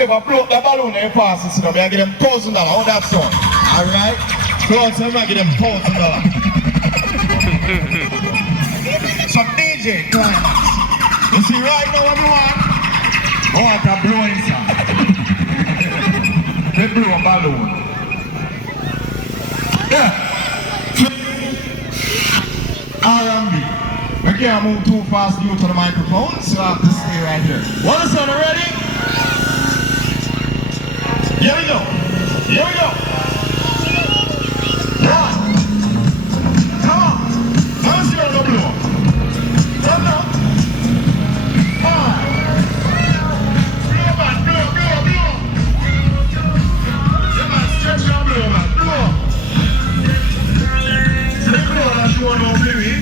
favor, blow up the balloon and pass it to them. I give them $1,000. How that sound? Alright? Blow some, I give them $1,000. Some DJ climax. You see right now what we want? I want a blowing sound. They blow a balloon. Yeah. R&B. We can't move too fast due to the microphone, so I have to stay right here. What is on, ready? Here we go. Here we go. One. Come on. Now see how to blow. Turn up. Five. Blow, man. Blow, blow, blow. Yeah, man. Stretch and blow, man. Blow. See the blow that you want to baby.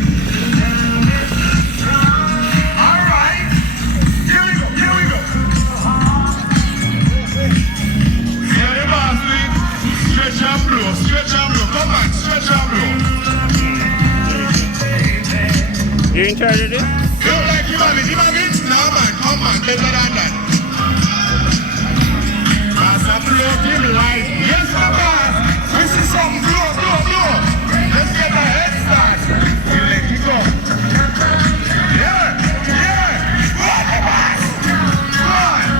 Stretch and blow, come on, stretch and blow. You in charge of this? You like you have it? No man, come on, better than that. Pass a blow, give me light. Yes, my boss. We see something, blow, blow, blow. Let's get a head start. You let it go. Yeah, yeah. What the boss? One.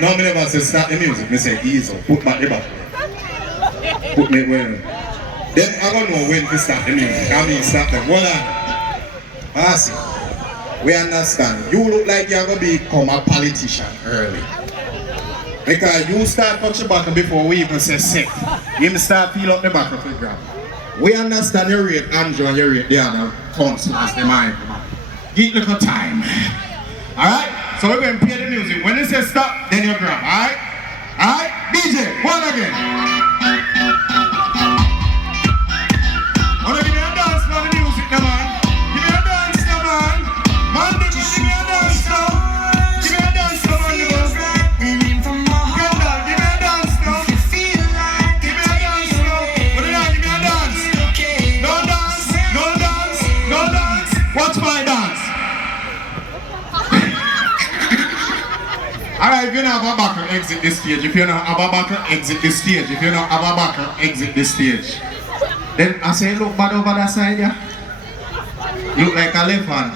No, me never say start the music. Me say ease up. Put back the back. Put me when. Then I don't know when to start the music. I mean start the hold on. Awesome. We understand. You look like you're gonna become a politician early. Because you start touch the back before we even say sick. You even start feel up the back of the ground. We understand your rate, Andrew, and your rate the other councillors, the mind. Give little time. Alright? So we're going to play the music. When they say stop, then you grab. Alright? Alright? DJ, one again. Wanna give me a dance for the music now, man? Give me a dance now, man. Man, give me a dance now. Give me a dance now, man. Give me a dance now. Give me a dance now. What do you like? Give me a dance. No dance, no dance, no dance. What's my dance? Alright, if you don't have a backer, exit this stage. If you don't have a backer, exit this stage. If you don't have a backer, exit this stage. Then I say, look bad over that side, yeah? Look like a left hand.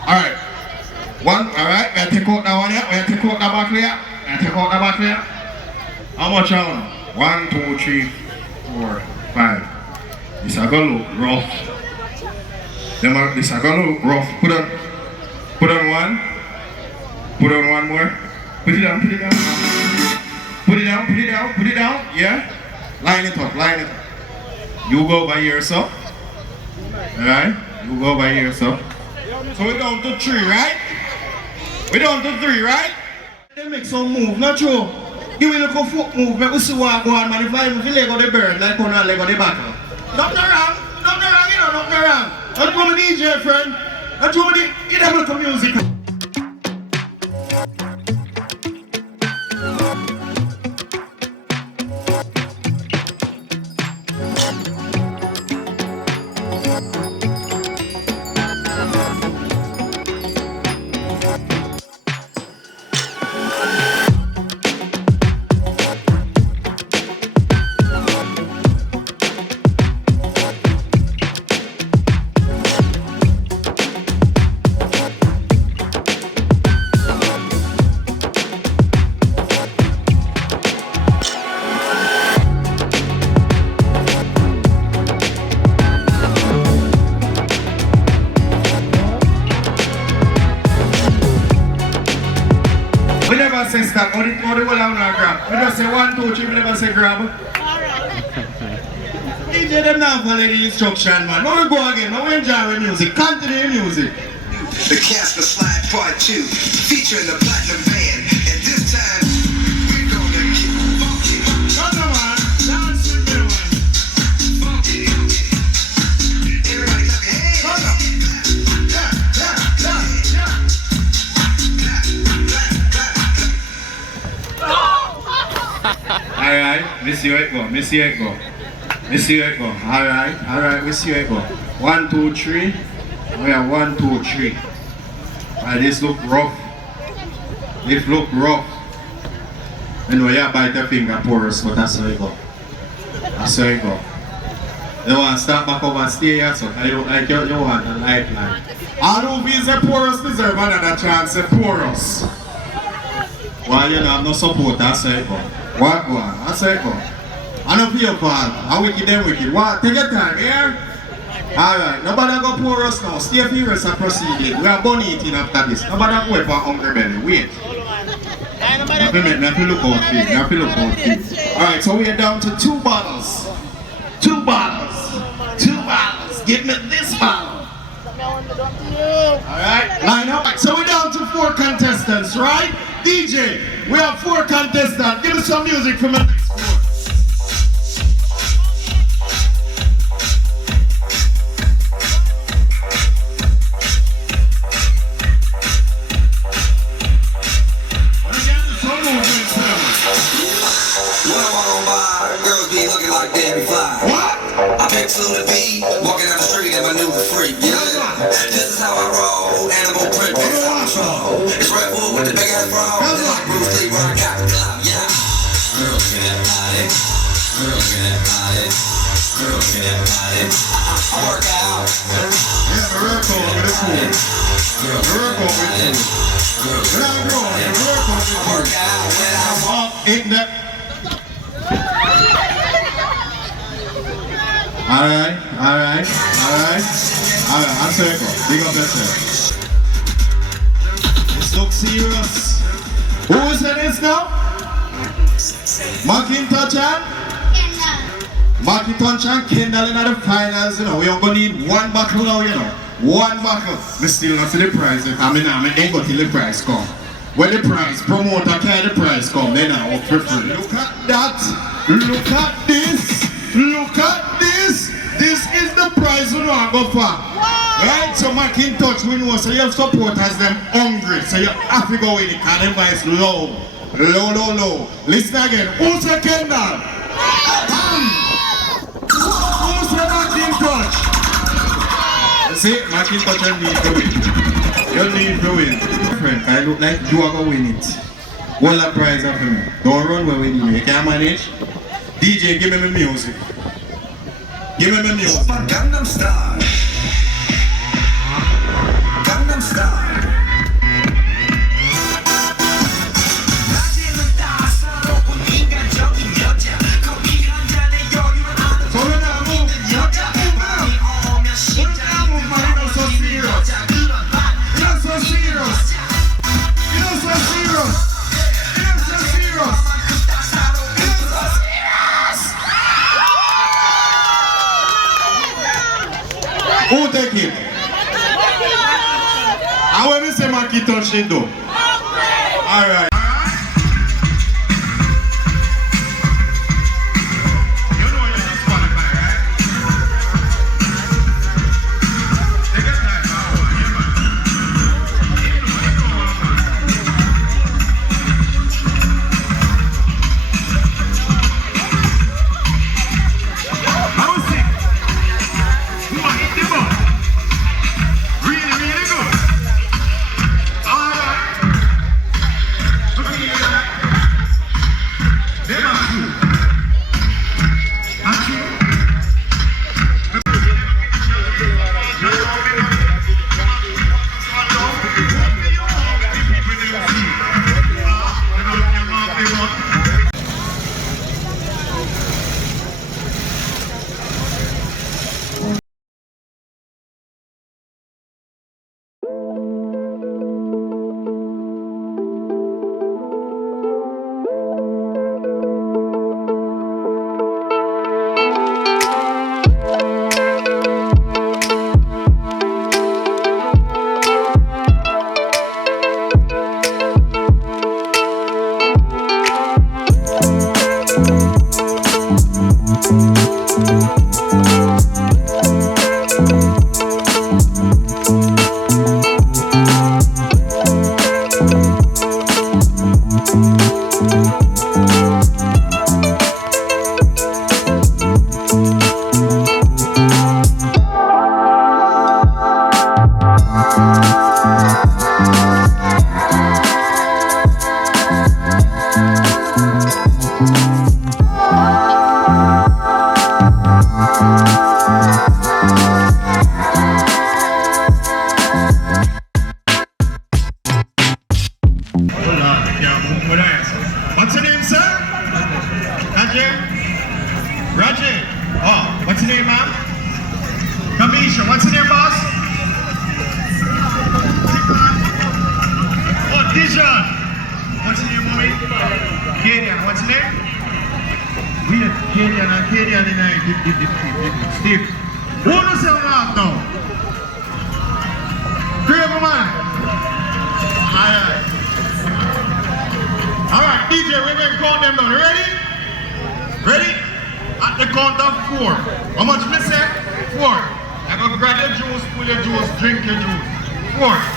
Alright. One, alright, we take out that one here. We take out the back here. We take out the back here. How much are we? 1, 2, 3, 4, 5. This is going to look rough. This is going to look rough. Put on one. Put on one more. Put it down, put it down. Put it down, put it down, put it down. Yeah? Line it up, line it up. You go by yourself. Alright? You go by yourself. So we're down to 3, right? We're down to 3, right? They make some move, not true. Give me a little foot move, make we see what go on, man. If I even feel leg on the bird, like on the leg on the battle. Nothing wrong, you know, nothing wrong. Not do me DJ, friend. Not do me the, you have a little music. We never say stop, or the go down and grab. We just say 1, 2, 3, we never say grab. DJ them now follow the instruction, man. Now we go again, now we enjoy the music. Continue the music. The Casper Slide Part 2, featuring the Platinum Band. And this time, we're gonna get funky. Come on, man. Dance with me, man. Funky. Everybody clap your hands. Come on. Yeah. Alright, we see how it go, we see how it go. We see how it go. Alright, we see how it go. 1, 2, 3. We are 1, 2, 3. Alright, this look rough. This look rough. You know, you bite the finger porous, but that's how it go. That's how it go. You want to start back up and stay here, so I don't like you want a lifeline. All who is a porous deserve another chance, a porous. Well, you know, I'm not support, that's how it go. What go on? That's how it go. I don't feel bad. How wicked them wicked. What? Take your time, yeah? Alright, nobody go porous now. Stay furious and proceed. We are bunny eating after this. Nobody go for hungry belly. Wait. Nothing look out for you. Nothing look out for you. Alright, so we are down to 2 bottles. 2 bottles. 2 bottles. Give me this bottle. Alright, line up. So we're down to 4 contestants, right? DJ, we have 4 contestants. Give us some music from the next 4. To the beat, walking down the street and my new freak, yeah. This is how I roll, animal print, it's control. It's Red Bull with the big ass bra, like Bruce Lee, where I got the clout, yeah. Girls get that body, girls get that body, girls get that body. I work out. Yeah, the work over the pool. The work over the pool. When I'm growing, the work over the pool. I work out when I walk. Ain't that? Alright, I'm circle. Big up yourself. This looks serious. Who is in this now? Macintosh and? Kendall. Macintosh and Kendall in the finals, you know. We are going to need 1 buckle now, you know. 1 buckle. We still not see the prize. I ain't got till the prize come. When the prize, promoter carry the prize come, then I work for free. Look at that. Look at this. Look at this! This is the prize we want to go for. Right? So Macintosh, we know, so you have supporters them hungry. So you have to go in it, and them guys low. Low. Listen again. Who's a Kendall? Who's a Macintosh? See, Macintosh, you need to win. You need to win. Friend, I look like you are going to win it. Hold that prize up for me. Don't run where we need me. You can't manage? DJ, give me my music. Give me my music. Gangnam Style. Gangnam Style. So when I move, man, you're so serious. You're so serious. You're so serious. You're so serious. Who take it? I want to say Macintosh it though. Alright. Kadian, what's your name? Weird, Kadian and Kadian in Steve. Who knows your mouth now? Grave man. Alright, DJ, we're going to count them down. You ready? Ready? At the count of 4. How much me say? 4. I'm going to grab your juice, pull your juice, drink your juice. 4.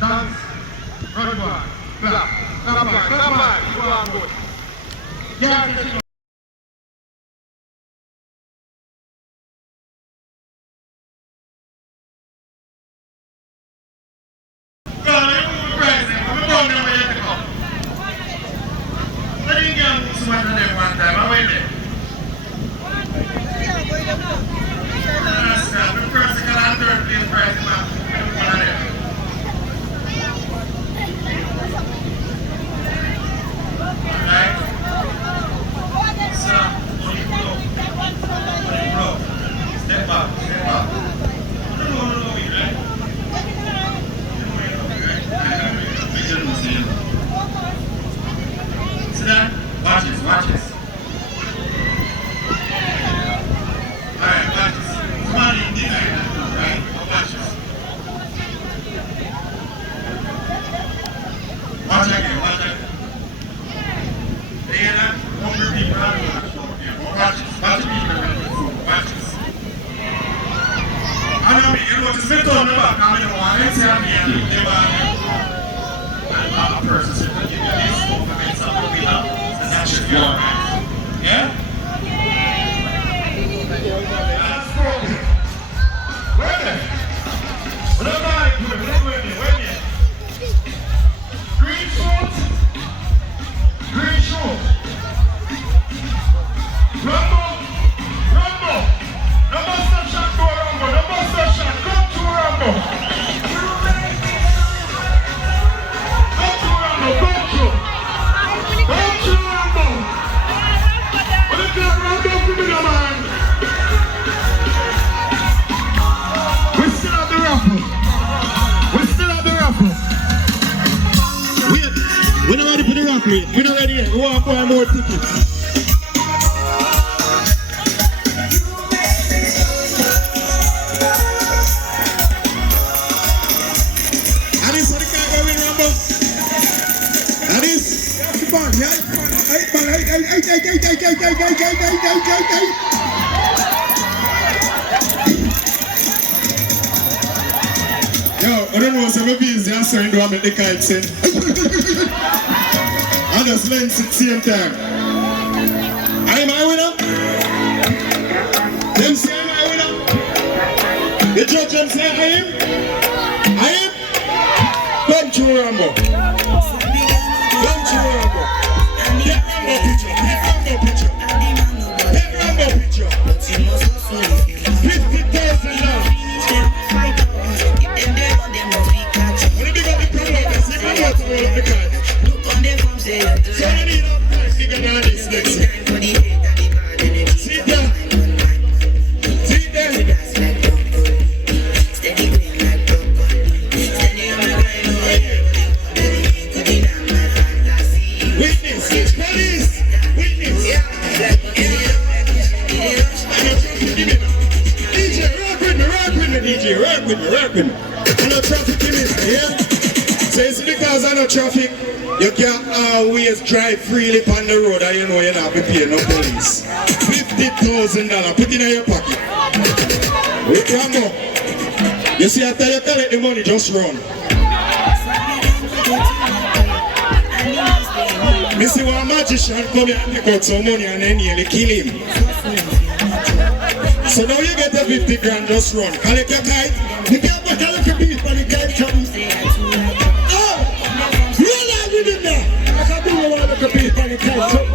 Dance, run one, clap, clap back, you go on good. Yeah, watch this. Alright, watch this. Somebody in there, right? Watch this. Watch again. They hear that? Hungry people are doing that. Watch this. Watch people. Watch this. I know me, you know, just sit on the back. I mean, I tell me, and they were a person sitting there, give you this, and something we love. That's your view, right? Yeah? That's cool. Wait a minute. Wait a minute. Green shoes. Rumble. No master shot, go Rumble. No master shot, come to Rumble. We're not ready for the raffle. We're not ready yet. We want to buy more tickets. Yo, I don't know what's ever been there, so I don't make the kite sing. I just learn at the same time. I am my winner. Them say I'm my winner. The judge them say I am. I am. Come to Rambo. Come to Rambo. Get Rambo picture. Get Rambo picture. Get Rambo picture. 50,000 now. When you big up the promoters, you can go to all of the cards. So I need a price bigger than this next year. Sit down. Sit down. Witness. Police. Witness. DJ, rock with me, DJ. Rock with me. I'm not traffic in it, yeah? So it's because I'm not traffic. You can't always drive freely on the road and you know you're not paying no police. $50,000, put it in your pocket. Wait, Rambo. You see, after you collect the money, just run. Me see one magician come here and pick out some money and then nearly kill him. So now you get the 50 grand, just run. Collect your kite. You can't put a little piece on the kite comes. I can do one of the people in the country.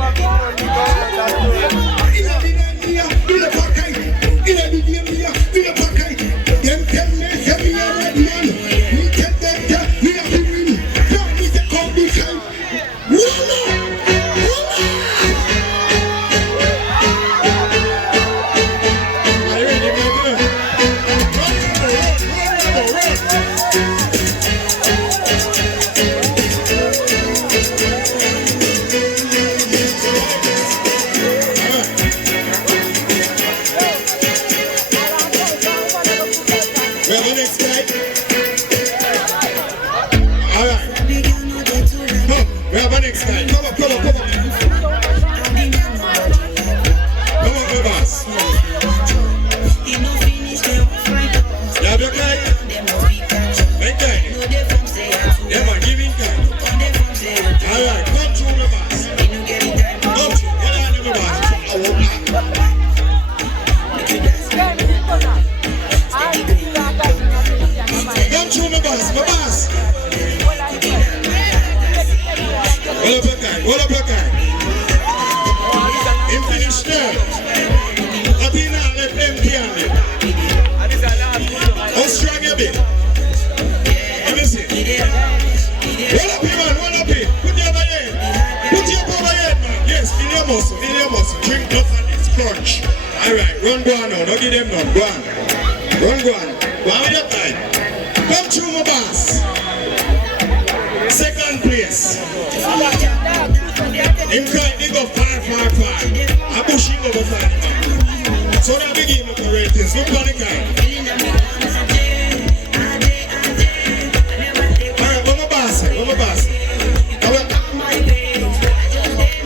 What up, your guy? Him finish there. I think now left empty on it. How strong you be? Let me see. Roll up here, man, roll up here. Put your overhead. Put your overhead, man. Yes, feel your muscle, feel your muscle. Drink enough and it's crunch. Alright, run go on now. Don't give them none. Go on. Run go on. Go on with your time. Come through my boss. Second place. Him can't dig up far. I push him over 5. So that big game of the ratings. Look on the guy. Alright, what my boss say? What my boss say?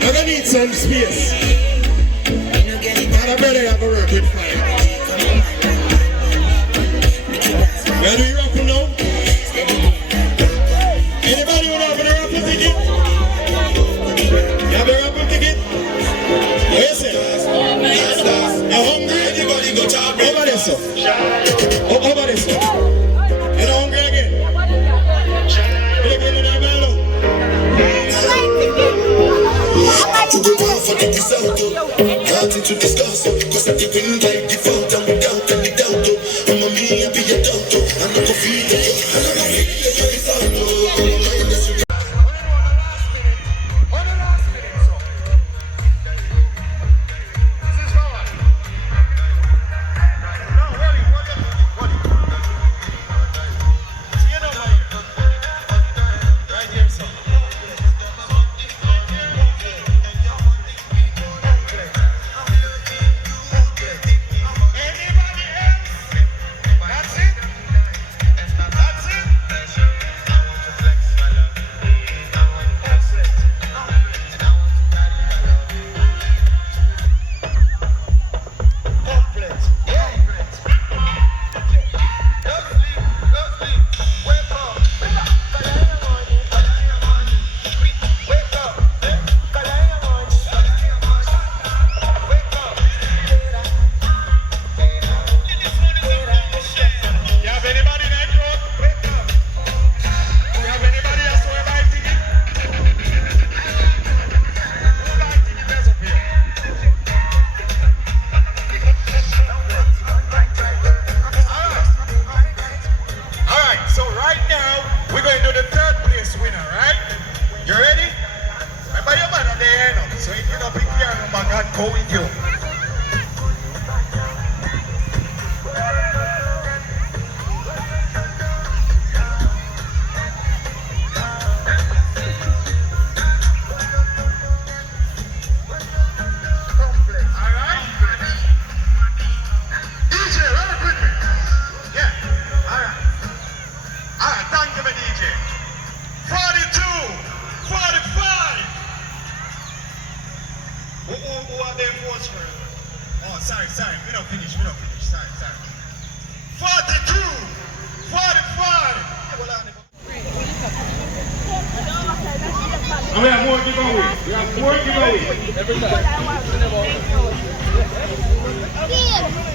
I'm gonna need some space. And I better have a work with fire. Where do you raffle now? Anybody want to open a raffle ticket? You have a raffle ticket? What you say? You hungry? Anybody go to over there, sir? Over there, sir. You not hungry again? You get in there, man? To be one for the result, nothing to discuss. Cause I did win by default and without any doubt. I'm a me, I be a doctor. I'm not confident. go with you. Sorry, we don't finish, sorry. 42, 45. And we have more giveaway. Every time.